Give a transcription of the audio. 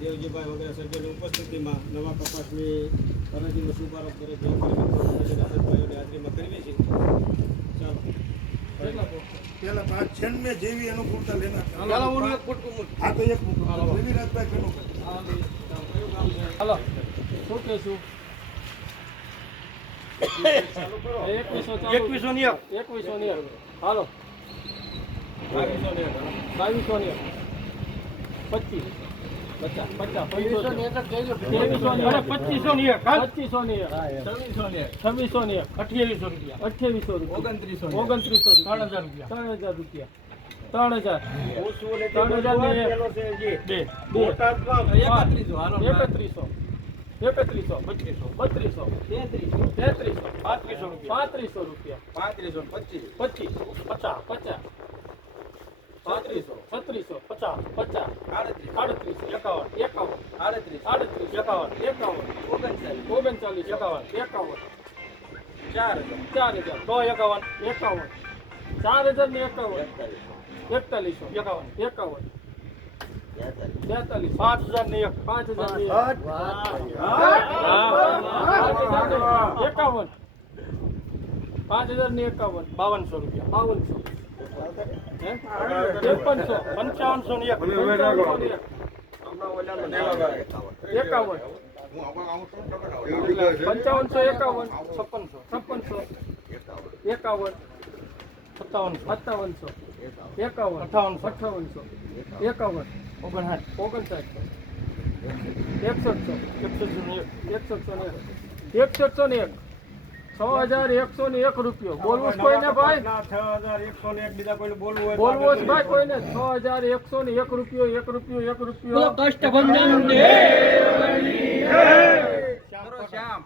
દેવજીભાઈ વગેરે સભ્યોની ઉપસ્થિતિમાં નવા કપાસની હરાજીનો શુભારંભ કરે છે હાજરીમાં કરવી છે. ચાલો પેલા 5 में જેવી અનુકૂળતા લેના આ તો એક રવિરાજભાઈ કનું હાલો શું કહેશું 2100 હાલો 2200 25 25 6101 રૂપિયો બોલવું કોઈને ભાઈ 6101 બીજા કોઈને બોલવું ભાઈ કોઈને 6101 રૂપિયો 1 રૂપિયો કષ્ટ ભંજન દેવની જય શ્યામ